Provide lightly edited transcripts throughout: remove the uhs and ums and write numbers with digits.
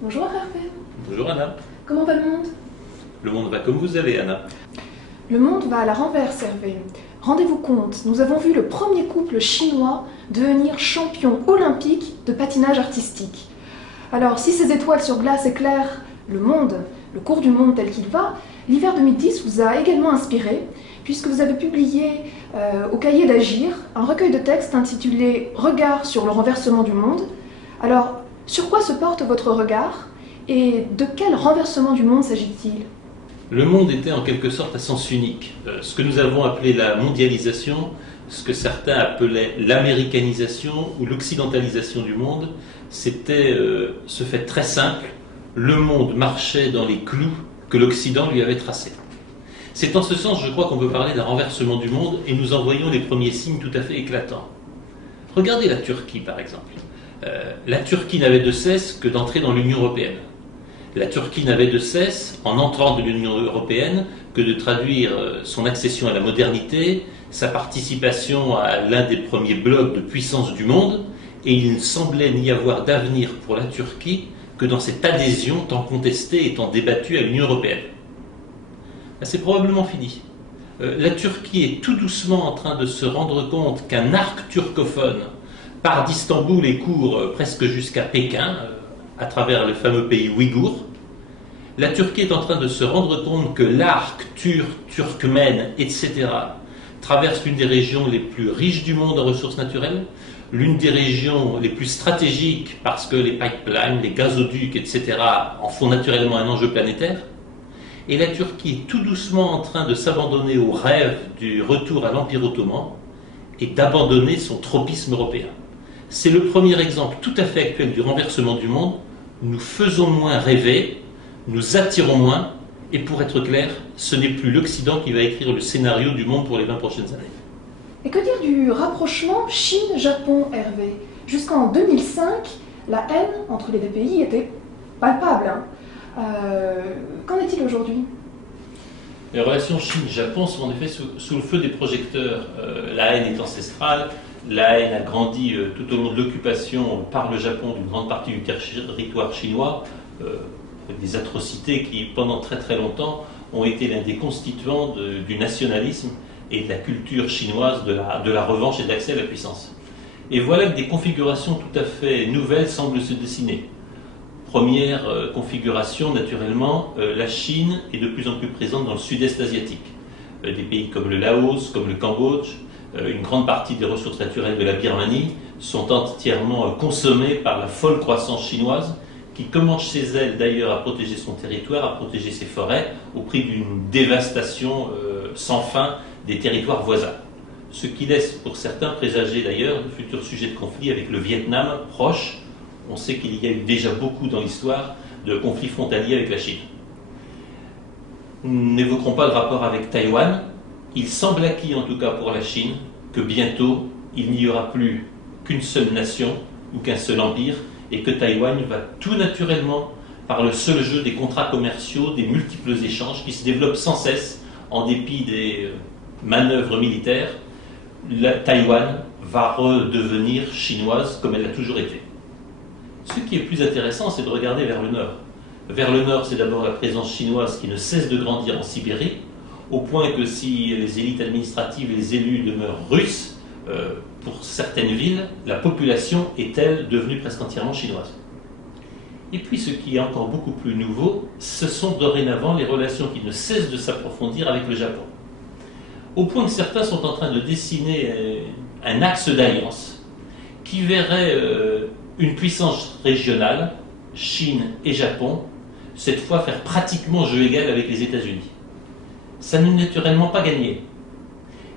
Bonjour Hervé. Bonjour Anna. Comment va le monde? Le monde va comme vous allez, Anna. Le monde va à la renverse, Hervé. Rendez-vous compte, nous avons vu le premier couple chinois devenir champion olympique de patinage artistique. Alors, si ces étoiles sur glace éclairent le monde, le cours du monde tel qu'il va, l'hiver 2010 vous a également inspiré, puisque vous avez publié au Cahier d'Agir un recueil de textes intitulé « Regard sur le renversement du monde ». Alors, sur quoi se porte votre regard et de quel renversement du monde s'agit-il? Le monde était en quelque sorte à sens unique. Ce que nous avons appelé la mondialisation, ce que certains appelaient l'américanisation ou l'occidentalisation du monde, c'était ce fait très simple: le monde marchait dans les clous que l'Occident lui avait tracés. C'est en ce sens, je crois, qu'on peut parler d'un renversement du monde, et nous en voyons les premiers signes tout à fait éclatants. Regardez la Turquie, par exemple. La Turquie n'avait de cesse que d'entrer dans l'Union européenne. La Turquie n'avait de cesse, en entrant dans l'Union européenne, que de traduire son accession à la modernité, sa participation à l'un des premiers blocs de puissance du monde, et il ne semblait n'y avoir d'avenir pour la Turquie que dans cette adhésion tant contestée et tant débattue à l'Union européenne. C'est probablement fini. La Turquie est tout doucement en train de se rendre compte qu'un arc turcophone part d'Istanbul et court presque jusqu'à Pékin, à travers le fameux pays ouïghour. La Turquie est en train de se rendre compte que l'arc turkmène, etc., traverse l'une des régions les plus riches du monde en ressources naturelles, l'une des régions les plus stratégiques parce que les pipelines, les gazoducs, etc., en font naturellement un enjeu planétaire. Et la Turquie est tout doucement en train de s'abandonner au rêve du retour à l'Empire ottoman et d'abandonner son tropisme européen. C'est le premier exemple tout à fait actuel du renversement du monde. Nous faisons moins rêver, nous attirons moins, et pour être clair, ce n'est plus l'Occident qui va écrire le scénario du monde pour les 20 prochaines années. Et que dire du rapprochement Chine-Japon, Hervé? Jusqu'en 2005, la haine entre les deux pays était palpable. Qu'en est-il aujourd'hui? Les relations Chine-Japon sont en effet sous le feu des projecteurs. La haine est ancestrale, la haine a grandi tout au long de l'occupation par le Japon d'une grande partie du territoire chinois, des atrocités qui, pendant très très longtemps, ont été l'un des constituants du nationalisme et de la culture chinoise de la revanche et de l'accès à la puissance. Et voilà que des configurations tout à fait nouvelles semblent se dessiner. Première configuration, naturellement, la Chine est de plus en plus présente dans le sud-est asiatique. Des pays comme le Laos, comme le Cambodge, une grande partie des ressources naturelles de la Birmanie sont entièrement consommées par la folle croissance chinoise, qui commence chez elle d'ailleurs à protéger son territoire, à protéger ses forêts, au prix d'une dévastation sans fin des territoires voisins. Ce qui laisse pour certains présager d'ailleurs de futurs sujets de conflit avec le Vietnam proche. On sait qu'il y a eu déjà beaucoup dans l'histoire de conflits frontaliers avec la Chine. Nous n'évoquerons pas le rapport avec Taïwan. Il semble acquis, en tout cas pour la Chine, que bientôt, il n'y aura plus qu'une seule nation ou qu'un seul empire, et que Taïwan va tout naturellement, par le seul jeu des contrats commerciaux, des multiples échanges qui se développent sans cesse en dépit des manœuvres militaires, Taïwan va redevenir chinoise comme elle l'a toujours été. Ce qui est plus intéressant, c'est de regarder vers le nord. Vers le nord, c'est d'abord la présence chinoise qui ne cesse de grandir en Sibérie, au point que si les élites administratives et les élus demeurent russes, pour certaines villes, la population est, elle, devenue presque entièrement chinoise. Et puis ce qui est encore beaucoup plus nouveau, ce sont dorénavant les relations qui ne cessent de s'approfondir avec le Japon. Au point que certains sont en train de dessiner un axe d'alliance qui verrait une puissance régionale, Chine et Japon, cette fois faire pratiquement jeu égal avec les États-Unis. Ça n'est naturellement pas gagné.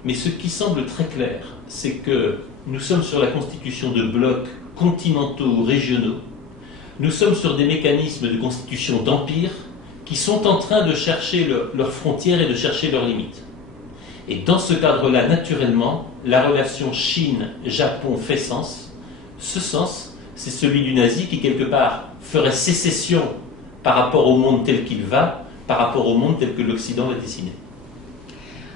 Mais ce qui semble très clair, c'est que nous sommes sur la constitution de blocs continentaux ou régionaux. Nous sommes sur des mécanismes de constitution d'empires qui sont en train de chercher leurs frontières et de chercher leurs limites. Et dans ce cadre-là, naturellement, la relation Chine-Japon fait sens. Ce sens, c'est celui du nazi qui, quelque part, ferait sécession par rapport au monde tel qu'il va, par rapport au monde tel que l'Occident l'a dessiné.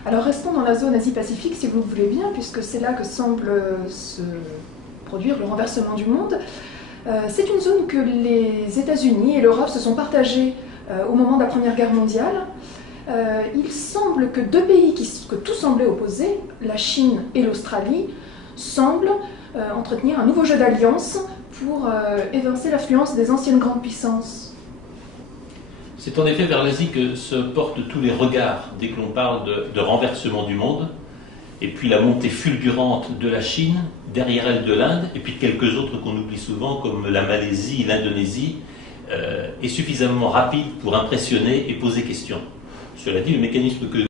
Alors restons dans la zone Asie-Pacifique si vous le voulez bien, puisque c'est là que semble se produire le renversement du monde. C'est une zone que les États-Unis et l'Europe se sont partagées au moment de la Première Guerre mondiale. Il semble que deux pays que tout semblait opposer, la Chine et l'Australie, semblent entretenir un nouveau jeu d'alliance pour évincer l'influence des anciennes grandes puissances. C'est en effet vers l'Asie que se portent tous les regards dès que l'on parle de renversement du monde, et puis la montée fulgurante de la Chine, derrière elle de l'Inde, et puis de quelques autres qu'on oublie souvent, comme la Malaisie, l'Indonésie, est suffisamment rapide pour impressionner et poser question. Cela dit, le mécanisme que